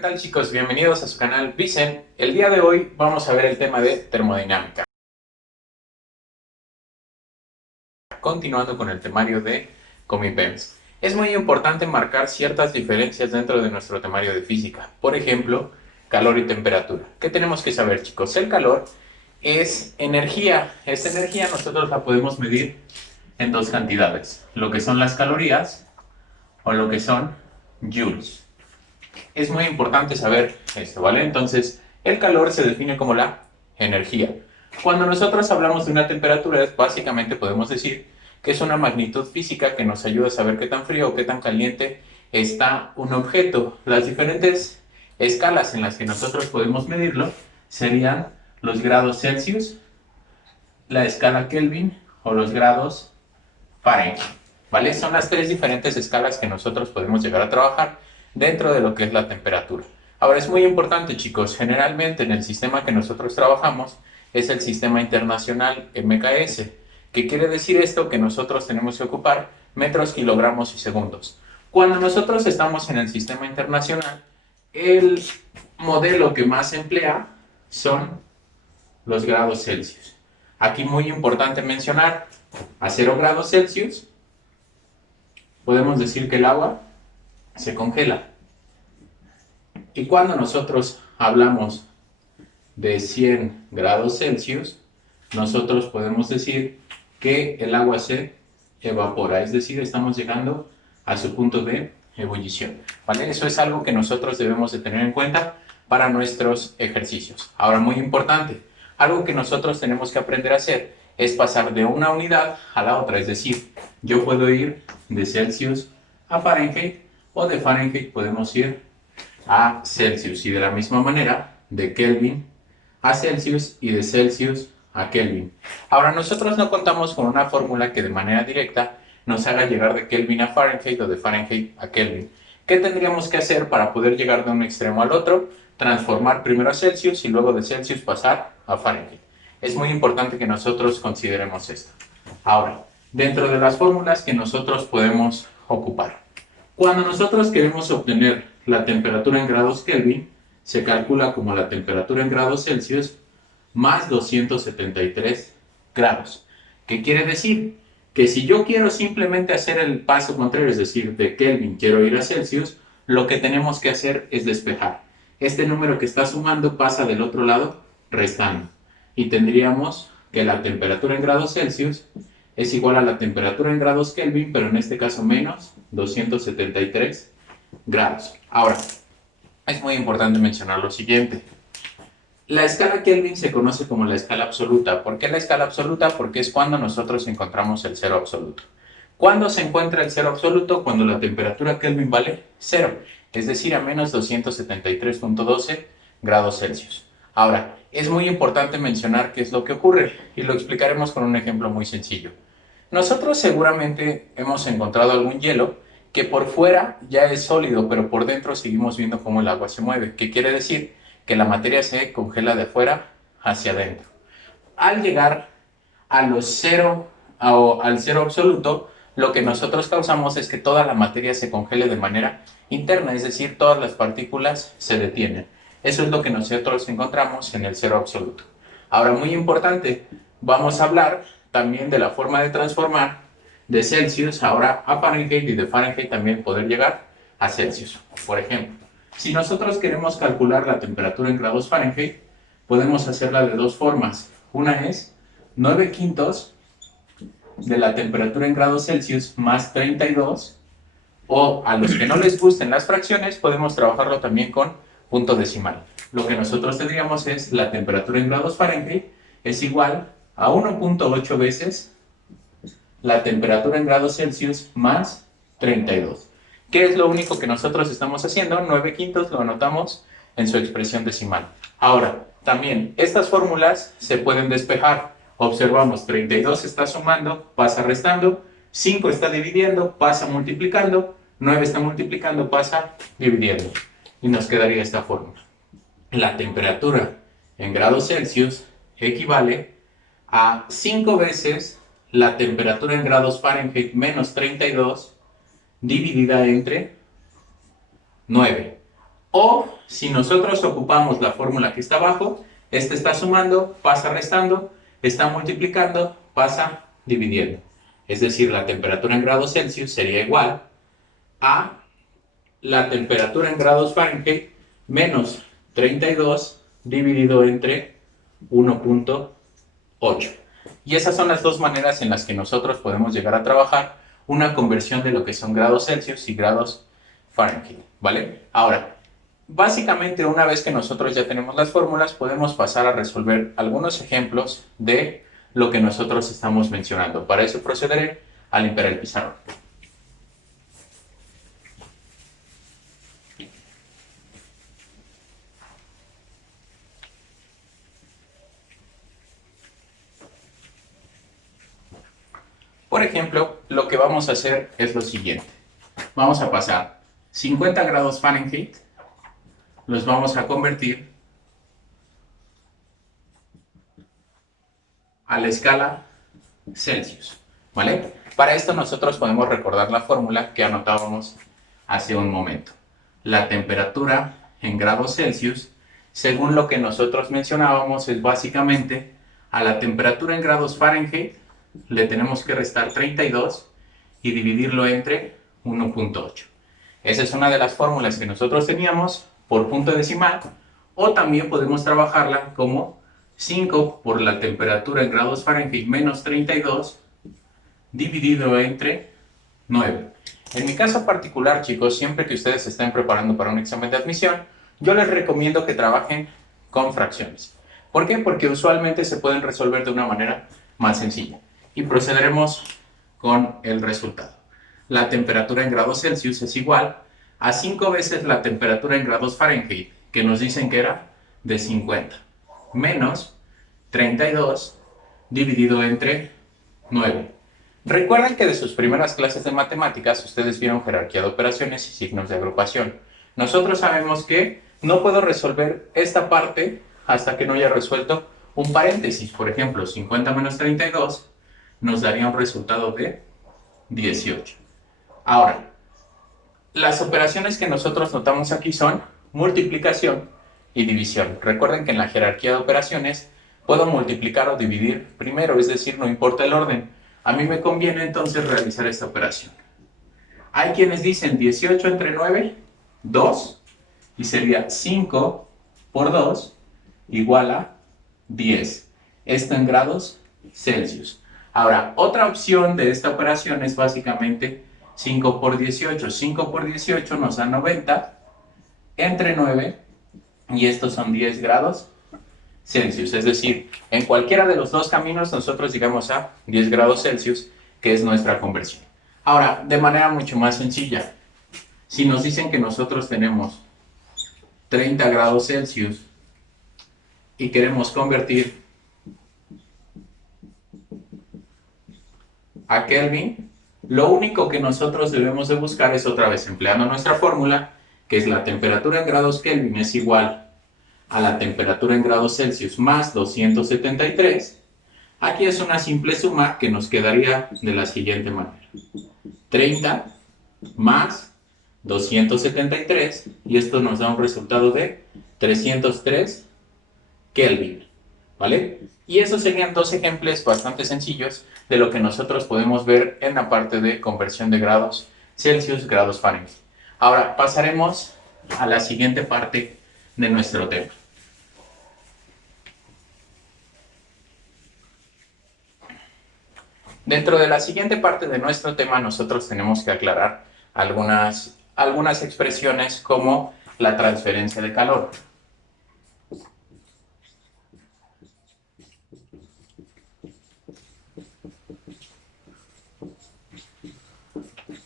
tal chicos? Bienvenidos a su canal Vicen. El día de hoy vamos a ver el tema de termodinámica. Continuando con el temario de Comipems. Es muy importante marcar ciertas diferencias dentro de nuestro temario de física. Por ejemplo, calor y temperatura. ¿Qué tenemos que saber, chicos? El calor es energía. Esta energía nosotros la podemos medir en dos cantidades. Lo que son las calorías o lo que son joules. Es muy importante saber esto, ¿vale? Entonces, el calor se define como la energía. Cuando nosotros hablamos de una temperatura, básicamente podemos decir que es una magnitud física que nos ayuda a saber qué tan frío o qué tan caliente está un objeto. Las diferentes escalas en las que nosotros podemos medirlo serían los grados Celsius, la escala Kelvin o los grados Fahrenheit, ¿vale? Son las tres diferentes escalas que nosotros podemos llegar a trabajar dentro de lo que es la temperatura. Ahora es muy importante, chicos, generalmente en el sistema que nosotros trabajamos es el sistema internacional MKS. ¿Qué quiere decir esto? Que nosotros tenemos que ocupar metros, kilogramos y segundos. Cuando nosotros estamos en el sistema internacional, el modelo que más se emplea son los grados Celsius. Aquí muy importante mencionar, a 0 grados Celsius podemos decir que el agua se congela. Y cuando nosotros hablamos de 100 grados Celsius, nosotros podemos decir que el agua se evapora, es decir, estamos llegando a su punto de ebullición, ¿vale? Eso es algo que nosotros debemos de tener en cuenta para nuestros ejercicios. Ahora, muy importante, algo que nosotros tenemos que aprender a hacer es pasar de una unidad a la otra, es decir, yo puedo ir de Celsius a Fahrenheit o de Fahrenheit podemos ir a Celsius y de la misma manera de Kelvin a Celsius y de Celsius a Kelvin. Ahora nosotros no contamos con una fórmula que de manera directa nos haga llegar de Kelvin a Fahrenheit o de Fahrenheit a Kelvin. ¿Qué tendríamos que hacer para poder llegar de un extremo al otro? Transformar primero a Celsius y luego de Celsius pasar a Fahrenheit. Es muy importante que nosotros consideremos esto. Ahora, dentro de las fórmulas que nosotros podemos ocupar. Cuando nosotros queremos obtener la temperatura en grados Kelvin, se calcula como la temperatura en grados Celsius más 273 grados. ¿Qué quiere decir? Que si yo quiero simplemente hacer el paso contrario, es decir, de Kelvin quiero ir a Celsius, lo que tenemos que hacer es despejar. Este número que está sumando pasa del otro lado restando. Y tendríamos que la temperatura en grados Celsius es igual a la temperatura en grados Kelvin, pero en este caso menos 273 grados. Ahora, es muy importante mencionar lo siguiente. La escala Kelvin se conoce como la escala absoluta. ¿Por qué la escala absoluta? Porque es cuando nosotros encontramos el cero absoluto. ¿Cuándo se encuentra el cero absoluto? Cuando la temperatura Kelvin vale 0, es decir, a menos 273.12 grados Celsius. Ahora, es muy importante mencionar qué es lo que ocurre y lo explicaremos con un ejemplo muy sencillo. Nosotros seguramente hemos encontrado algún hielo que por fuera ya es sólido, pero por dentro seguimos viendo cómo el agua se mueve. ¿Qué quiere decir? Que la materia se congela de afuera hacia adentro. Al llegar a los al cero absoluto, lo que nosotros causamos es que toda la materia se congele de manera interna, es decir, todas las partículas se detienen. Eso es lo que nosotros encontramos en el cero absoluto. Ahora, muy importante, vamos a hablar también de la forma de transformar de Celsius ahora a Fahrenheit y de Fahrenheit también poder llegar a Celsius. Por ejemplo, si nosotros queremos calcular la temperatura en grados Fahrenheit, podemos hacerla de dos formas. Una es 9 quintos de la temperatura en grados Celsius más 32, o a los que no les gusten las fracciones, podemos trabajarlo también con punto decimal. Lo que nosotros tendríamos es la temperatura en grados Fahrenheit es igual a 1.8 veces la temperatura en grados Celsius más 32. ¿Qué es lo único que nosotros estamos haciendo? 9 quintos lo anotamos en su expresión decimal. Ahora, también estas fórmulas se pueden despejar. Observamos, 32 está sumando, pasa restando, 5 está dividiendo, pasa multiplicando, 9 está multiplicando, pasa dividiendo. Y nos quedaría esta fórmula. La temperatura en grados Celsius equivale a 5 veces la temperatura en grados Fahrenheit menos 32 dividida entre 9. O si nosotros ocupamos la fórmula que está abajo, este está sumando, pasa restando, está multiplicando, pasa dividiendo. Es decir, la temperatura en grados Celsius sería igual a la temperatura en grados Fahrenheit menos 32 dividido entre 1.8. Y esas son las dos maneras en las que nosotros podemos llegar a trabajar una conversión de lo que son grados Celsius y grados Fahrenheit, ¿vale? Ahora, básicamente una vez que nosotros ya tenemos las fórmulas, podemos pasar a resolver algunos ejemplos de lo que nosotros estamos mencionando. Para eso procederé a limpiar el pizarrón. Por ejemplo, lo que vamos a hacer es lo siguiente. Vamos a pasar 50 grados Fahrenheit, los vamos a convertir a la escala Celsius, ¿vale? Para esto nosotros podemos recordar la fórmula que anotábamos hace un momento. La temperatura en grados Celsius, según lo que nosotros mencionábamos, es básicamente a la temperatura en grados Fahrenheit le tenemos que restar 32 y dividirlo entre 1.8. Esa es una de las fórmulas que nosotros teníamos por punto decimal, o también podemos trabajarla como 5 por la temperatura en grados Fahrenheit menos 32 dividido entre 9. En mi caso particular, chicos, siempre que ustedes se estén preparando para un examen de admisión, yo les recomiendo que trabajen con fracciones. ¿Por qué? Porque usualmente se pueden resolver de una manera más sencilla. Y procederemos con el resultado. La temperatura en grados Celsius es igual a 5 veces la temperatura en grados Fahrenheit, que nos dicen que era de 50, menos 32 dividido entre 9. Recuerden que de sus primeras clases de matemáticas ustedes vieron jerarquía de operaciones y signos de agrupación. Nosotros sabemos que no puedo resolver esta parte hasta que no haya resuelto un paréntesis. Por ejemplo, 50 menos 32 nos daría un resultado de 18. Ahora, las operaciones que nosotros notamos aquí son multiplicación y división. Recuerden que en la jerarquía de operaciones puedo multiplicar o dividir primero, es decir, no importa el orden. A mí me conviene entonces realizar esta operación. Hay quienes dicen 18 entre 9, 2, y sería 5 por 2 igual a 10. Esto en grados Celsius. Ahora, otra opción de esta operación es básicamente 5 por 18. 5 por 18 nos da 90 entre 9, y estos son 10 grados Celsius. Es decir, en cualquiera de los dos caminos nosotros llegamos a 10 grados Celsius, que es nuestra conversión. Ahora, de manera mucho más sencilla, si nos dicen que nosotros tenemos 30 grados Celsius y queremos convertir a Kelvin, lo único que nosotros debemos de buscar es, otra vez empleando nuestra fórmula, que es la temperatura en grados Kelvin es igual a la temperatura en grados Celsius más 273. Aquí es una simple suma que nos quedaría de la siguiente manera. 30 más 273, y esto nos da un resultado de 303 Kelvin, ¿vale? Y esos serían dos ejemplos bastante sencillos de lo que nosotros podemos ver en la parte de conversión de grados Celsius, grados Fahrenheit. Ahora pasaremos a la siguiente parte de nuestro tema. Dentro de la siguiente parte de nuestro tema nosotros tenemos que aclarar algunas expresiones como la transferencia de calor.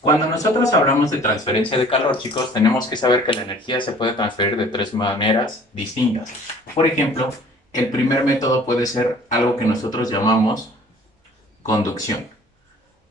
Cuando nosotros hablamos de transferencia de calor, chicos, tenemos que saber que la energía se puede transferir de tres maneras distintas. Por ejemplo, el primer método puede ser algo que nosotros llamamos conducción.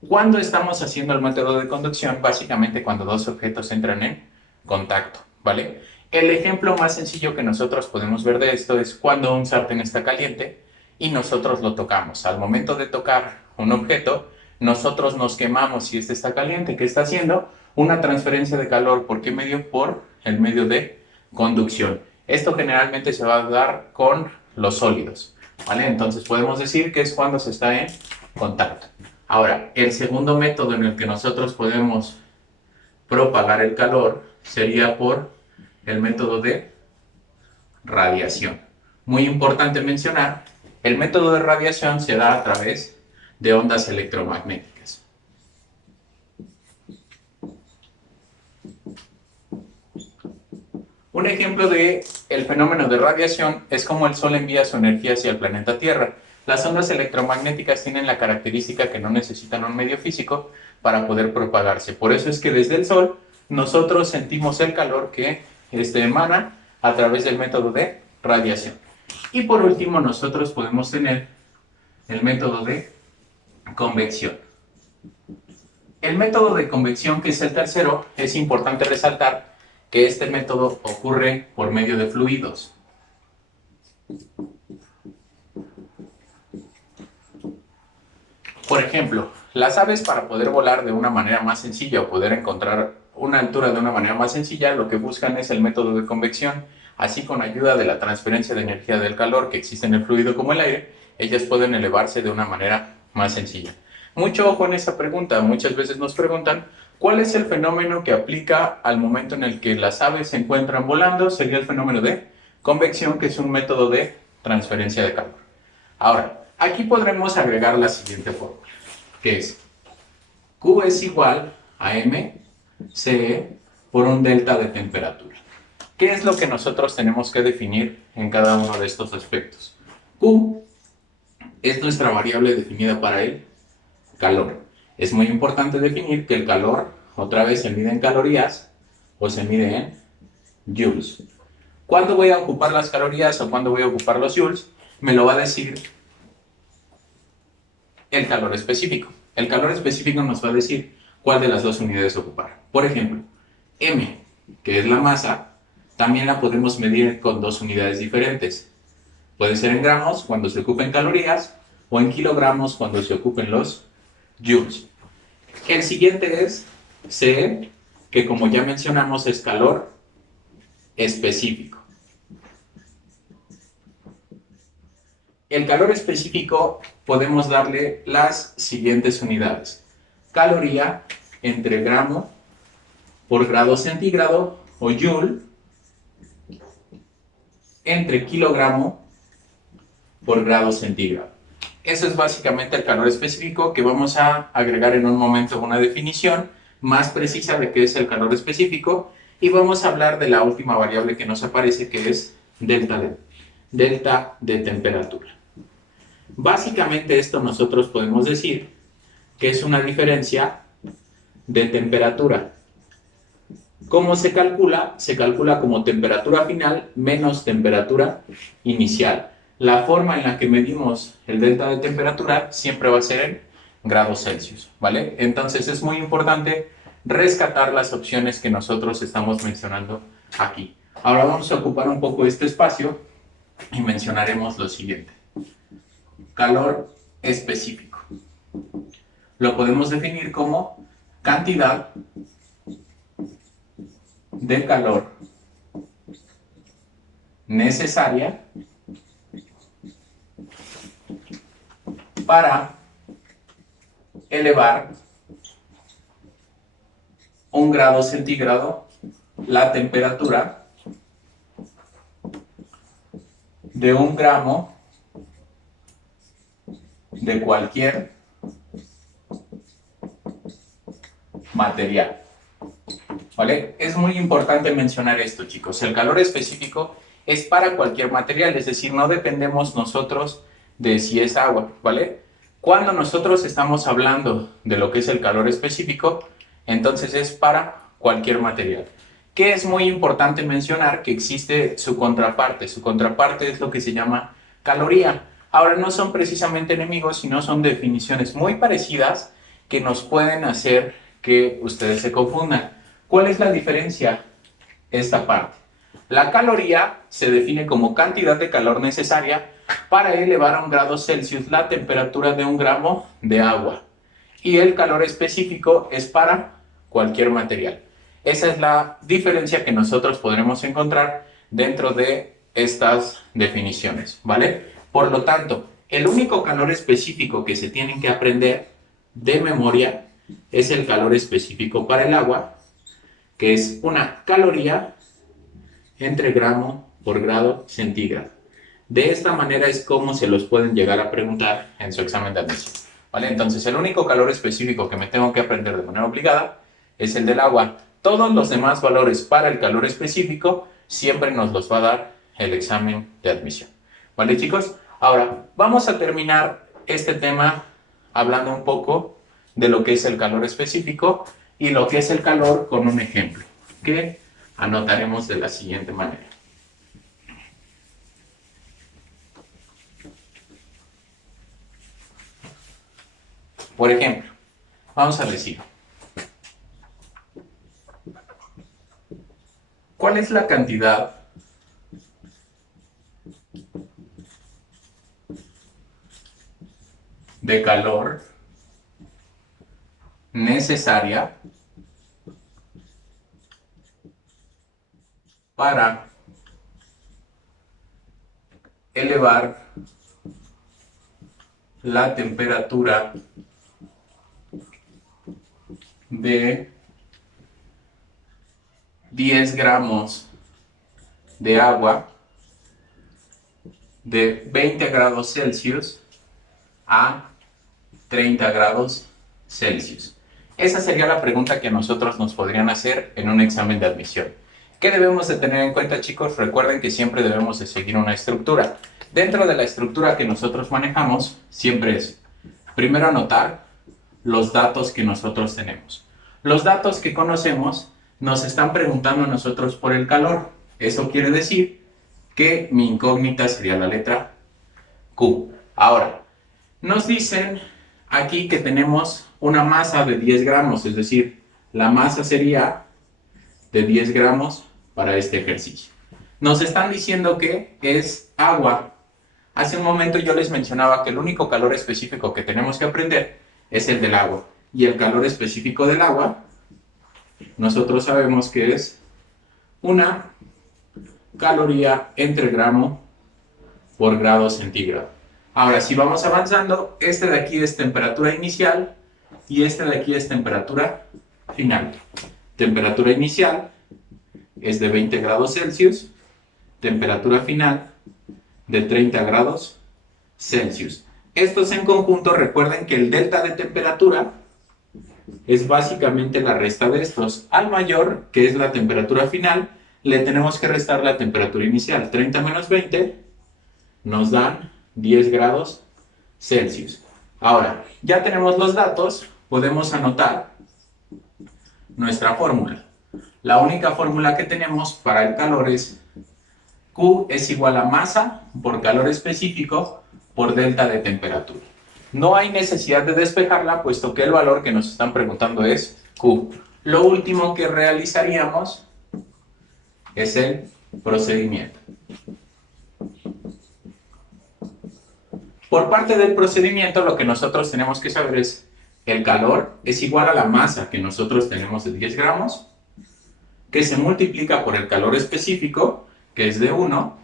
¿Cuándo estamos haciendo el método de conducción? Básicamente cuando dos objetos entran en contacto, ¿vale? El ejemplo más sencillo que nosotros podemos ver de esto es cuando un sartén está caliente y nosotros lo tocamos. Al momento de tocar un objeto, nosotros nos quemamos si este está caliente. ¿Qué está haciendo? Una transferencia de calor. ¿Por qué medio? Por el medio de conducción. Esto generalmente se va a dar con los sólidos, ¿vale? Entonces podemos decir que es cuando se está en contacto. Ahora, el segundo método en el que nosotros podemos propagar el calor sería por el método de radiación. Muy importante mencionar, el método de radiación se da a través de ondas electromagnéticas. Un ejemplo de el fenómeno de radiación es como el Sol envía su energía hacia el planeta Tierra. Las ondas electromagnéticas tienen la característica que no necesitan un medio físico para poder propagarse. Por eso es que desde el Sol nosotros sentimos el calor que emana a través del método de radiación. Y por último nosotros podemos tener el método de convección. El método de convección, que es el tercero, es importante resaltar que este método ocurre por medio de fluidos. Por ejemplo, las aves, para poder volar de una manera más sencilla o poder encontrar una altura de una manera más sencilla, lo que buscan es el método de convección. Así, con ayuda de la transferencia de energía del calor que existe en el fluido como el aire, ellas pueden elevarse de una manera más sencilla. Mucho ojo en esa pregunta. Muchas veces nos preguntan ¿cuál es el fenómeno que aplica al momento en el que las aves se encuentran volando? Sería el fenómeno de convección, que es un método de transferencia de calor. Ahora, aquí podremos agregar la siguiente fórmula, que es Q es igual a mCe por un delta de temperatura. ¿Qué es lo que nosotros tenemos que definir en cada uno de estos aspectos? Q es nuestra variable definida para el calor. Es muy importante definir que el calor, otra vez, se mide en calorías o se mide en joules. ¿Cuándo voy a ocupar las calorías o cuándo voy a ocupar los joules? Me lo va a decir el calor específico. El calor específico nos va a decir cuál de las dos unidades ocupar. Por ejemplo, M, que es la masa, también la podemos medir con dos unidades diferentes. Puede ser en gramos cuando se ocupen calorías o en kilogramos cuando se ocupen los joules. El siguiente es C, que como ya mencionamos es calor específico. El calor específico podemos darle las siguientes unidades. Caloría entre gramo por grado centígrado o joule entre kilogramo por grado centígrado. Eso es básicamente el calor específico, que vamos a agregar en un momento una definición más precisa de qué es el calor específico, y vamos a hablar de la última variable que nos aparece, que es delta de temperatura. Básicamente esto nosotros podemos decir que es una diferencia de temperatura. ¿Cómo se calcula? Se calcula como temperatura final menos temperatura inicial. La forma en la que medimos el delta de temperatura siempre va a ser en grados Celsius, ¿vale? Entonces es muy importante rescatar las opciones que nosotros estamos mencionando aquí. Ahora vamos a ocupar un poco este espacio y mencionaremos lo siguiente. Calor específico. Lo podemos definir como cantidad de calor necesaria para elevar 1 grado centígrado la temperatura de 1 gramo de cualquier material. ¿Vale? Es muy importante mencionar esto, chicos. El calor específico es para cualquier material, es decir, no dependemos nosotros de si es agua, ¿vale? Cuando nosotros estamos hablando de lo que es el calor específico, entonces es para cualquier material. Que es muy importante mencionar que existe su contraparte. Su contraparte es lo que se llama caloría. Ahora, no son precisamente enemigos, sino son definiciones muy parecidas que nos pueden hacer que ustedes se confundan. ¿Cuál es la diferencia? Esta parte. La caloría se define como cantidad de calor necesaria para elevar a 1 grado Celsius la temperatura de 1 gramo de agua. Y el calor específico es para cualquier material. Esa es la diferencia que nosotros podremos encontrar dentro de estas definiciones, ¿vale? Por lo tanto, el único calor específico que se tienen que aprender de memoria es el calor específico para el agua, que es una caloría entre gramo por grado centígrado. De esta manera es como se los pueden llegar a preguntar en su examen de admisión, ¿vale? Entonces, el único calor específico que me tengo que aprender de manera obligada es el del agua. Todos los demás valores para el calor específico siempre nos los va a dar el examen de admisión, ¿vale, chicos? Ahora, vamos a terminar este tema hablando un poco de lo que es el calor específico y lo que es el calor con un ejemplo, que anotaremos de la siguiente manera. Por ejemplo, vamos a decir, ¿cuál es la cantidad de calor necesaria para elevar la temperatura de 10 gramos de agua de 20 grados Celsius a 30 grados Celsius? Esa sería la pregunta que nosotros nos podrían hacer en un examen de admisión. ¿Qué debemos de tener en cuenta, chicos? Recuerden que siempre debemos de seguir una estructura. Dentro de la estructura que nosotros manejamos, siempre es, primero anotar los datos que nosotros tenemos. Los datos que conocemos nos están preguntando a nosotros por el calor. Eso quiere decir que mi incógnita sería la letra Q. Ahora, nos dicen aquí que tenemos una masa de 10 gramos, es decir, la masa sería de 10 gramos para este ejercicio. Nos están diciendo que es agua. Hace un momento yo les mencionaba que el único calor específico que tenemos que aprender es el del agua. Y el calor específico del agua, nosotros sabemos que es una caloría entre gramo por grado centígrado. Ahora, si vamos avanzando, este de aquí es temperatura inicial y este de aquí es temperatura final. Temperatura inicial es de 20 grados Celsius, temperatura final de 30 grados Celsius. Estos en conjunto, recuerden que el delta de temperatura es básicamente la resta de estos. Al mayor, que es la temperatura final, le tenemos que restar la temperatura inicial. 30 menos 20 nos dan 10 grados Celsius. Ahora, ya tenemos los datos, podemos anotar nuestra fórmula. La única fórmula que tenemos para el calor es Q es igual a masa por calor específico por delta de temperatura. No hay necesidad de despejarla, puesto que el valor que nos están preguntando es Q. Lo último que realizaríamos es el procedimiento. Por parte del procedimiento, lo que nosotros tenemos que saber es el calor es igual a la masa que nosotros tenemos de 10 gramos, que se multiplica por el calor específico, que es de 1,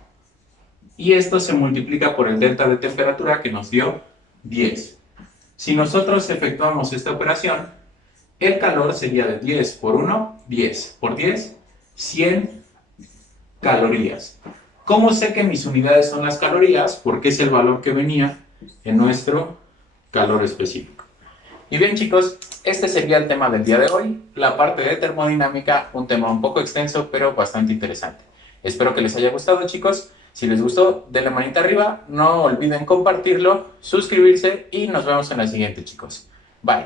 y esto se multiplica por el delta de temperatura que nos dio 10. Si nosotros efectuamos esta operación, el calor sería de 10 por 1, 10 por 10, 100 calorías. ¿Cómo sé que mis unidades son las calorías? Porque es el valor que venía en nuestro calor específico. Y bien, chicos, este sería el tema del día de hoy. La parte de termodinámica, un tema un poco extenso, pero bastante interesante. Espero que les haya gustado, chicos. Si les gustó, denle manita arriba. No olviden compartirlo, suscribirse y nos vemos en la siguiente, chicos. Bye.